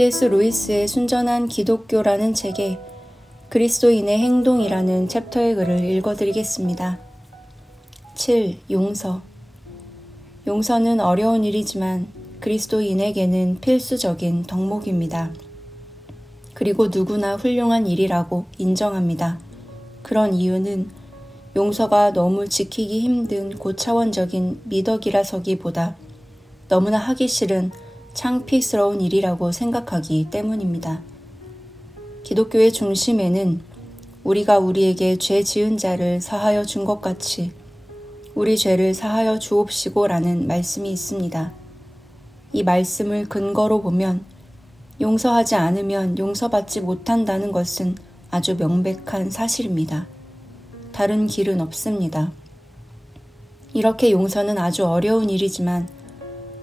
C.S. 루이스의 순전한 기독교라는 책에 그리스도인의 행동이라는 챕터의 글을 읽어드리겠습니다. 7. 용서. 용서는 어려운 일이지만 그리스도인에게는 필수적인 덕목입니다. 그리고 누구나 훌륭한 일이라고 인정합니다. 그런 이유는 용서가 너무 지키기 힘든 고차원적인 미덕이라서기보다 너무나 하기 싫은 창피스러운 일이라고 생각하기 때문입니다. 기독교의 중심에는 우리가 우리에게 죄 지은 자를 사하여 준 것 같이 우리 죄를 사하여 주옵시고 라는 말씀이 있습니다. 이 말씀을 근거로 보면 용서하지 않으면 용서받지 못한다는 것은 아주 명백한 사실입니다. 다른 길은 없습니다. 이렇게 용서는 아주 어려운 일이지만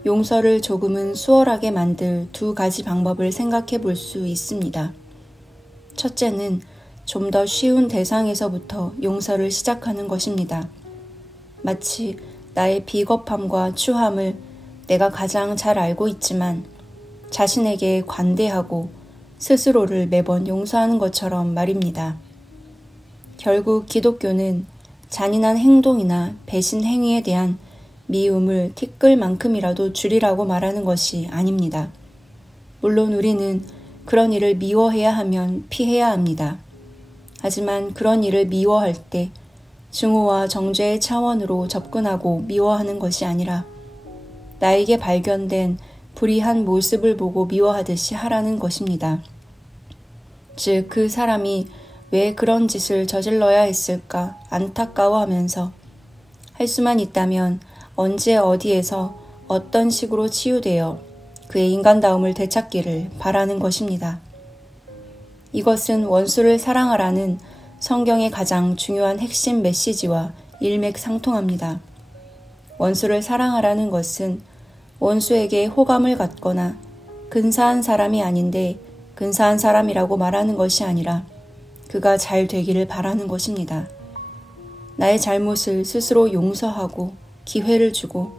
용서를 조금은 수월하게 만들 두 가지 방법을 생각해 볼 수 있습니다. 첫째는 좀 더 쉬운 대상에서부터 용서를 시작하는 것입니다. 마치 나의 비겁함과 추함을 내가 가장 잘 알고 있지만 자신에게 관대하고 스스로를 매번 용서하는 것처럼 말입니다. 결국 기독교는 잔인한 행동이나 배신 행위에 대한 미움을 티끌만큼이라도 줄이라고 말하는 것이 아닙니다. 물론 우리는 그런 일을 미워해야 하면 피해야 합니다. 하지만 그런 일을 미워할 때 증오와 정죄의 차원으로 접근하고 미워하는 것이 아니라 나에게 발견된 불의한 모습을 보고 미워하듯이 하라는 것입니다. 즉, 그 사람이 왜 그런 짓을 저질러야 했을까 안타까워하면서 할 수만 있다면 언제 어디에서 어떤 식으로 치유되어 그의 인간다움을 되찾기를 바라는 것입니다. 이것은 원수를 사랑하라는 성경의 가장 중요한 핵심 메시지와 일맥상통합니다. 원수를 사랑하라는 것은 원수에게 호감을 갖거나 근사한 사람이 아닌데 근사한 사람이라고 말하는 것이 아니라 그가 잘 되기를 바라는 것입니다. 나의 잘못을 스스로 용서하고 기회를 주고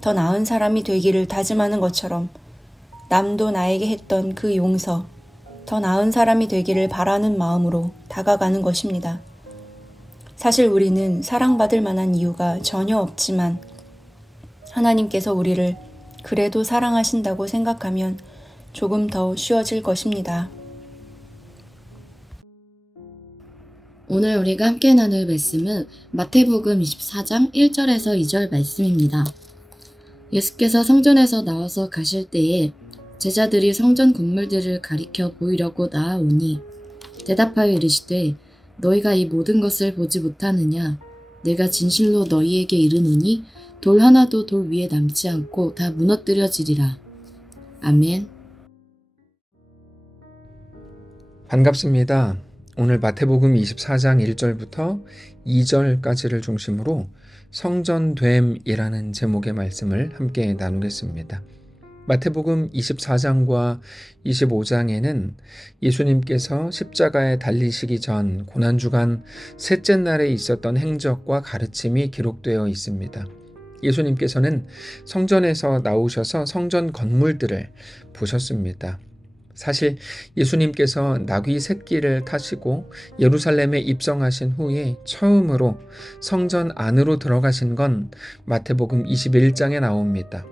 더 나은 사람이 되기를 다짐하는 것처럼 남도 나에게 했던 그 용서, 더 나은 사람이 되기를 바라는 마음으로 다가가는 것입니다. 사실 우리는 사랑받을 만한 이유가 전혀 없지만 하나님께서 우리를 그래도 사랑하신다고 생각하면 조금 더 쉬워질 것입니다. 오늘 우리가 함께 나눌 말씀은 마태복음 24장 1절에서 2절 말씀입니다. 예수께서 성전에서 나와서 가실 때에 제자들이 성전 건물들을 가리켜 보이려고 나아오니 대답하여 이르시되 너희가 이 모든 것을 보지 못하느냐? 내가 진실로 너희에게 이르노니 돌 하나도 돌 위에 남지 않고 다 무너뜨려지리라. 아멘. 반갑습니다. 오늘 마태복음 24장 1절부터 2절까지를 중심으로 성전됨이라는 제목의 말씀을 함께 나누겠습니다. 마태복음 24장과 25장에는 예수님께서 십자가에 달리시기 전 고난주간 셋째 날에 있었던 행적과 가르침이 기록되어 있습니다. 예수님께서는 성전에서 나오셔서 성전 건물들을 보셨습니다. 사실 예수님께서 나귀 새끼를 타시고 예루살렘에 입성하신 후에 처음으로 성전 안으로 들어가신 건 마태복음 21장에 나옵니다.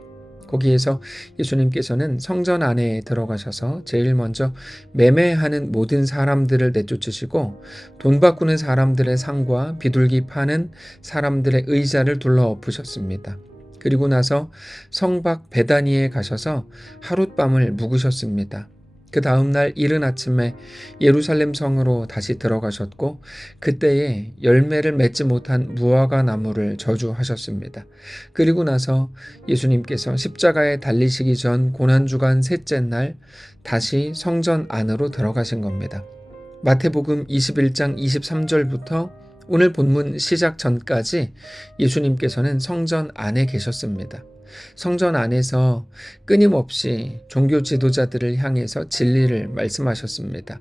거기에서 예수님께서는 성전 안에 들어가셔서 제일 먼저 매매하는 모든 사람들을 내쫓으시고 돈 바꾸는 사람들의 상과 비둘기 파는 사람들의 의자를 둘러 엎으셨습니다. 그리고 나서 성박 베다니에 가셔서 하룻밤을 묵으셨습니다. 그 다음날 이른 아침에 예루살렘 성으로 다시 들어가셨고 그때에 열매를 맺지 못한 무화과 나무를 저주하셨습니다. 그리고 나서 예수님께서 십자가에 달리시기 전 고난주간 셋째 날 다시 성전 안으로 들어가신 겁니다. 마태복음 21장 23절부터 오늘 본문 시작 전까지 예수님께서는 성전 안에 계셨습니다. 성전 안에서 끊임없이 종교 지도자들을 향해서 진리를 말씀하셨습니다.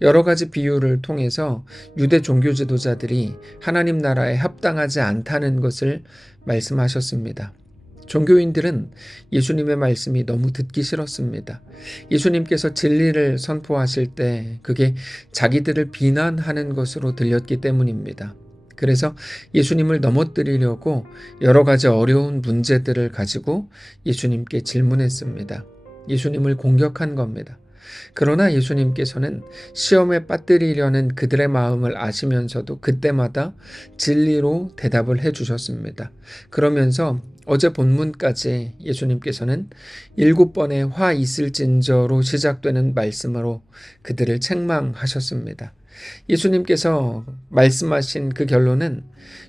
여러 가지 비유를 통해서 유대 종교 지도자들이 하나님 나라에 합당하지 않다는 것을 말씀하셨습니다. 종교인들은 예수님의 말씀이 너무 듣기 싫었습니다. 예수님께서 진리를 선포하실 때 그게 자기들을 비난하는 것으로 들렸기 때문입니다. 그래서 예수님을 넘어뜨리려고 여러 가지 어려운 문제들을 가지고 예수님께 질문했습니다. 예수님을 공격한 겁니다. 그러나 예수님께서는 시험에 빠뜨리려는 그들의 마음을 아시면서도 그때마다 진리로 대답을 해주셨습니다. 그러면서 어제 본문까지 예수님께서는 7번의 화 있을진저로 시작되는 말씀으로 그들을 책망하셨습니다. 예수님께서 말씀하신 그 결론은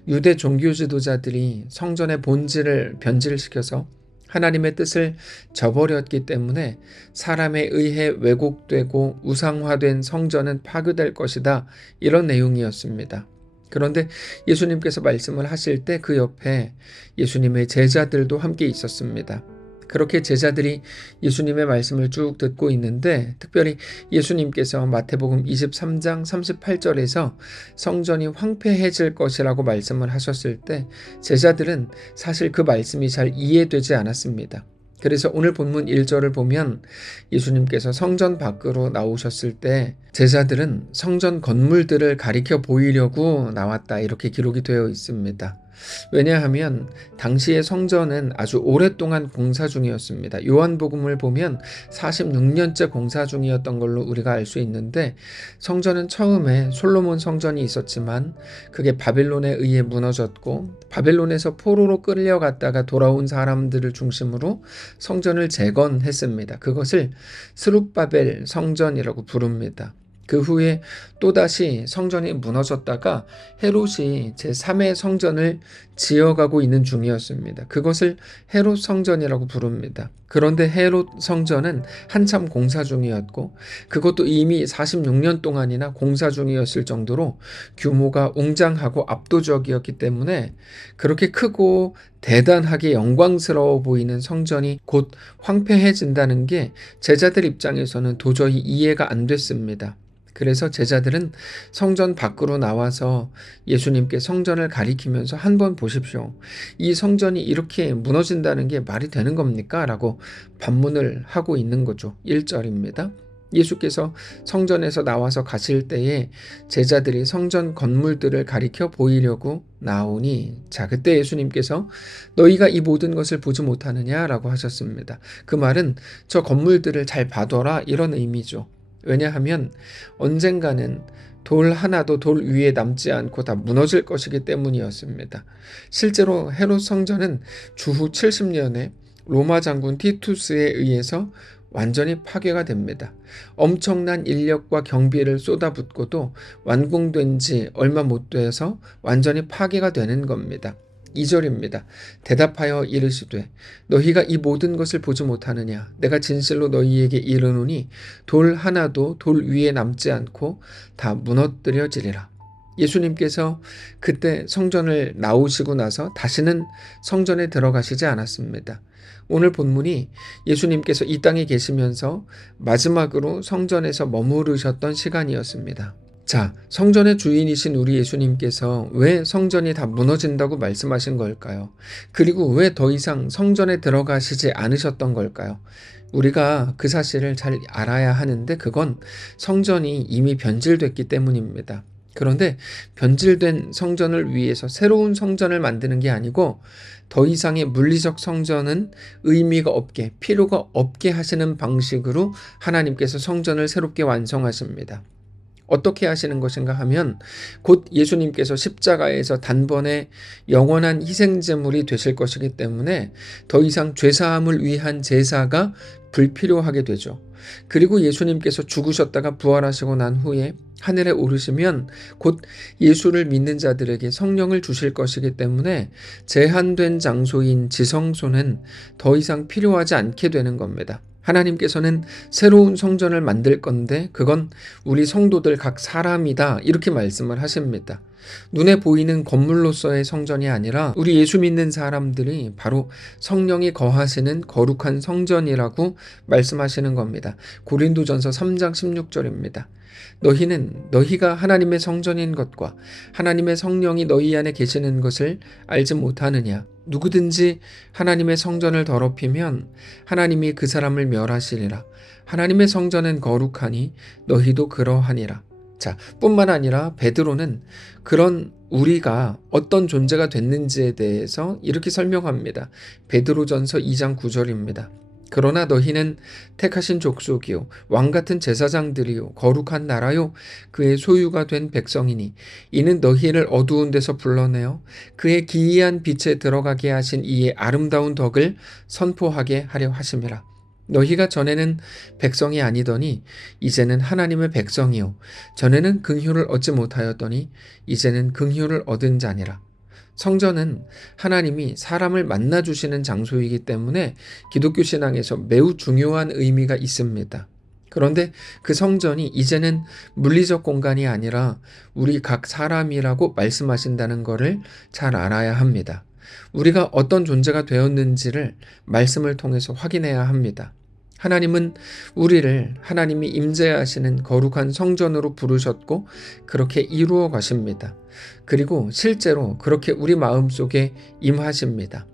유대 종교 지도자들이 성전의 본질을 변질시켜서 하나님의 뜻을 저버렸기 때문에 사람에 의해 왜곡되고 우상화된 성전은 파괴될 것이다. 이런 내용이었습니다. 그런데 예수님께서 말씀을 하실 때 그 옆에 예수님의 제자들도 함께 있었습니다. 그렇게 제자들이 예수님의 말씀을 쭉 듣고 있는데 특별히 예수님께서 마태복음 23장 38절에서 성전이 황폐해질 것이라고 말씀을 하셨을 때 제자들은 사실 그 말씀이 잘 이해되지 않았습니다. 그래서 오늘 본문 1절을 보면 예수님께서 성전 밖으로 나오셨을 때 제자들은 성전 건물들을 가리켜 보이려고 나왔다 이렇게 기록이 되어 있습니다. 왜냐하면 당시의 성전은 아주 오랫동안 공사 중이었습니다. 요한복음을 보면 46년째 공사 중이었던 걸로 우리가 알 수 있는데 성전은 처음에 솔로몬 성전이 있었지만 그게 바벨론에 의해 무너졌고 바벨론에서 포로로 끌려갔다가 돌아온 사람들을 중심으로 성전을 재건했습니다. 그것을 스룹바벨 성전이라고 부릅니다. 그 후에 또다시 성전이 무너졌다가 헤롯이 제3의 성전을 지어가고 있는 중이었습니다. 그것을 헤롯 성전이라고 부릅니다. 그런데 헤롯 성전은 한참 공사 중이었고 그것도 이미 46년 동안이나 공사 중이었을 정도로 규모가 웅장하고 압도적이었기 때문에 그렇게 크고 대단하게 영광스러워 보이는 성전이 곧 황폐해진다는 게 제자들 입장에서는 도저히 이해가 안 됐습니다. 그래서 제자들은 성전 밖으로 나와서 예수님께 성전을 가리키면서 한번 보십시오. 이 성전이 이렇게 무너진다는 게 말이 되는 겁니까? 라고 반문을 하고 있는 거죠. 1절입니다. 예수께서 성전에서 나와서 가실 때에 제자들이 성전 건물들을 가리켜 보이려고 나오니 자 그때 예수님께서 너희가 이 모든 것을 보지 못하느냐라고 하셨습니다. 그 말은 저 건물들을 잘 봐둬라 이런 의미죠. 왜냐하면 언젠가는 돌 하나도 돌 위에 남지 않고 다 무너질 것이기 때문이었습니다. 실제로 헤롯 성전은 주후 70년에 로마 장군 티투스에 의해서 완전히 파괴가 됩니다. 엄청난 인력과 경비를 쏟아붓고도 완공된 지 얼마 못 돼서 완전히 파괴가 되는 겁니다. 2절입니다. 대답하여 이르시되 너희가 이 모든 것을 보지 못하느냐 내가 진실로 너희에게 이르노니 돌 하나도 돌 위에 남지 않고 다 무너뜨려지리라. 예수님께서 그때 성전을 나오시고 나서 다시는 성전에 들어가시지 않았습니다. 오늘 본문이 예수님께서 이 땅에 계시면서 마지막으로 성전에서 머무르셨던 시간이었습니다. 자, 성전의 주인이신 우리 예수님께서 왜 성전이 다 무너진다고 말씀하신 걸까요? 그리고 왜 더 이상 성전에 들어가시지 않으셨던 걸까요? 우리가 그 사실을 잘 알아야 하는데 그건 성전이 이미 변질됐기 때문입니다. 그런데 변질된 성전을 위해서 새로운 성전을 만드는 게 아니고 더 이상의 물리적 성전은 의미가 없게 필요가 없게 하시는 방식으로 하나님께서 성전을 새롭게 완성하십니다. 어떻게 하시는 것인가 하면 곧 예수님께서 십자가에서 단번에 영원한 희생제물이 되실 것이기 때문에 더 이상 죄사함을 위한 제사가 불필요하게 되죠. 그리고 예수님께서 죽으셨다가 부활하시고 난 후에 하늘에 오르시면 곧 예수를 믿는 자들에게 성령을 주실 것이기 때문에 제한된 장소인 지성소는 더 이상 필요하지 않게 되는 겁니다. 하나님께서는 새로운 성전을 만들 건데 그건 우리 성도들 각 사람이다 이렇게 말씀을 하십니다. 눈에 보이는 건물로서의 성전이 아니라 우리 예수 믿는 사람들이 바로 성령이 거하시는 거룩한 성전이라고 말씀하시는 겁니다. 고린도전서 3장 16절입니다. 너희는 너희가 하나님의 성전인 것과 하나님의 성령이 너희 안에 계시는 것을 알지 못하느냐? 누구든지 하나님의 성전을 더럽히면 하나님이 그 사람을 멸하시리라. 하나님의 성전은 거룩하니 너희도 그러하니라. 자, 뿐만 아니라 베드로는 그런 우리가 어떤 존재가 됐는지에 대해서 이렇게 설명합니다. 베드로전서 2장 9절입니다. 그러나 너희는 택하신 족속이요 왕같은 제사장들이요 거룩한 나라요 그의 소유가 된 백성이니 이는 너희를 어두운 데서 불러내어 그의 기이한 빛에 들어가게 하신 이의 아름다운 덕을 선포하게 하려 하심이라. 너희가 전에는 백성이 아니더니 이제는 하나님의 백성이요 전에는 긍휼을 얻지 못하였더니 이제는 긍휼을 얻은 자니라. 성전은 하나님이 사람을 만나주시는 장소이기 때문에 기독교 신앙에서 매우 중요한 의미가 있습니다. 그런데 그 성전이 이제는 물리적 공간이 아니라 우리 각 사람이라고 말씀하신다는 것을 잘 알아야 합니다. 우리가 어떤 존재가 되었는지를 말씀을 통해서 확인해야 합니다. 하나님은 우리를 하나님이 임재하시는 거룩한 성전으로 부르셨고 그렇게 이루어 가십니다. 그리고 실제로 그렇게 우리 마음속에 임하십니다.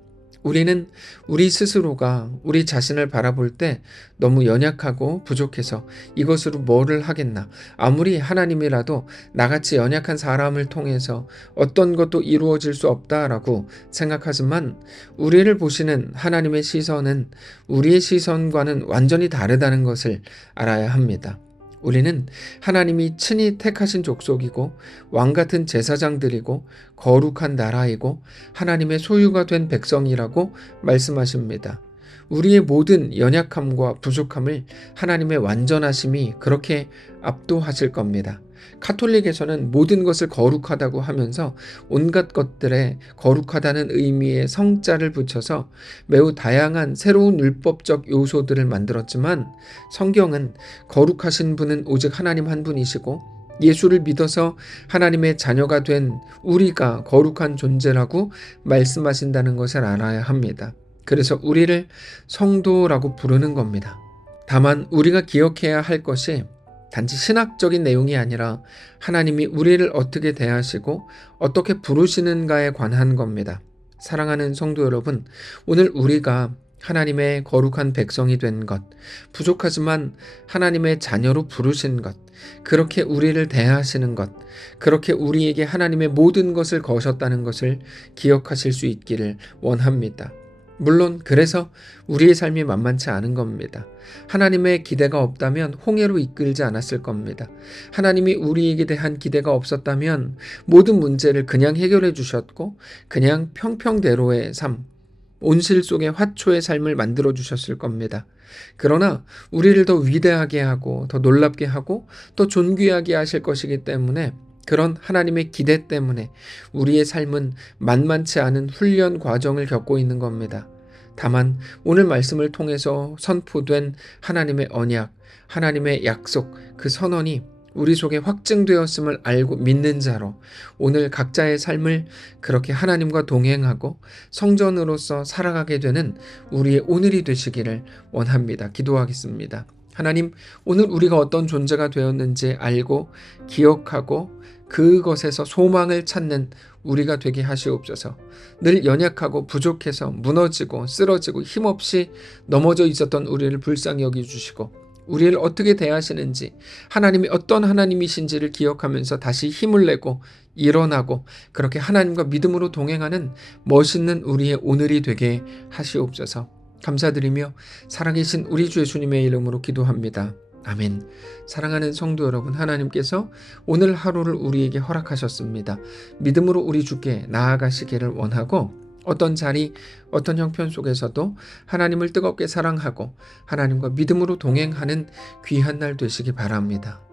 우리는 우리 스스로가 우리 자신을 바라볼 때 너무 연약하고 부족해서 이것으로 뭐를 하겠나, 아무리 하나님이라도 나같이 연약한 사람을 통해서 어떤 것도 이루어질 수 없다라고 생각하지만 우리를 보시는 하나님의 시선은 우리의 시선과는 완전히 다르다는 것을 알아야 합니다. 우리는 하나님이 친히 택하신 족속이고 왕같은 제사장들이고 거룩한 나라이고 하나님의 소유가 된 백성이라고 말씀하십니다. 우리의 모든 연약함과 부족함을 하나님의 완전하심이 그렇게 압도하실 겁니다. 카톨릭에서는 모든 것을 거룩하다고 하면서 온갖 것들에 거룩하다는 의미의 성자를 붙여서 매우 다양한 새로운 율법적 요소들을 만들었지만 성경은 거룩하신 분은 오직 하나님 한 분이시고 예수를 믿어서 하나님의 자녀가 된 우리가 거룩한 존재라고 말씀하신다는 것을 알아야 합니다. 그래서 우리를 성도라고 부르는 겁니다. 다만 우리가 기억해야 할 것이 단지 신학적인 내용이 아니라 하나님이 우리를 어떻게 대하시고 어떻게 부르시는가에 관한 겁니다. 사랑하는 성도 여러분, 오늘 우리가 하나님의 거룩한 백성이 된 것, 부족하지만 하나님의 자녀로 부르신 것, 그렇게 우리를 대하시는 것, 그렇게 우리에게 하나님의 모든 것을 거셨다는 것을 기억하실 수 있기를 원합니다. 물론 그래서 우리의 삶이 만만치 않은 겁니다. 하나님의 기대가 없다면 홍해로 이끌지 않았을 겁니다. 하나님이 우리에게 대한 기대가 없었다면 모든 문제를 그냥 해결해 주셨고 그냥 평평대로의 삶, 온실 속의 화초의 삶을 만들어 주셨을 겁니다. 그러나 우리를 더 위대하게 하고 더 놀랍게 하고 더 존귀하게 하실 것이기 때문에 그런 하나님의 기대 때문에 우리의 삶은 만만치 않은 훈련 과정을 겪고 있는 겁니다. 다만 오늘 말씀을 통해서 선포된 하나님의 언약, 하나님의 약속, 그 선언이 우리 속에 확증되었음을 알고 믿는 자로 오늘 각자의 삶을 그렇게 하나님과 동행하고 성전으로서 살아가게 되는 우리의 오늘이 되시기를 원합니다. 기도하겠습니다. 하나님, 오늘 우리가 어떤 존재가 되었는지 알고 기억하고 그것에서 소망을 찾는 우리가 되게 하시옵소서. 늘 연약하고 부족해서 무너지고 쓰러지고 힘없이 넘어져 있었던 우리를 불쌍히 여겨주시고 우리를 어떻게 대하시는지, 하나님이 어떤 하나님이신지를 기억하면서 다시 힘을 내고 일어나고 그렇게 하나님과 믿음으로 동행하는 멋있는 우리의 오늘이 되게 하시옵소서. 감사드리며 살아계신 우리 주 예수님의 이름으로 기도합니다. 아멘. 사랑하는 성도 여러분, 하나님께서 오늘 하루를 우리에게 허락하셨습니다. 믿음으로 우리 주께 나아가시기를 원하고 어떤 자리, 어떤 형편 속에서도 하나님을 뜨겁게 사랑하고 하나님과 믿음으로 동행하는 귀한 날 되시기 바랍니다.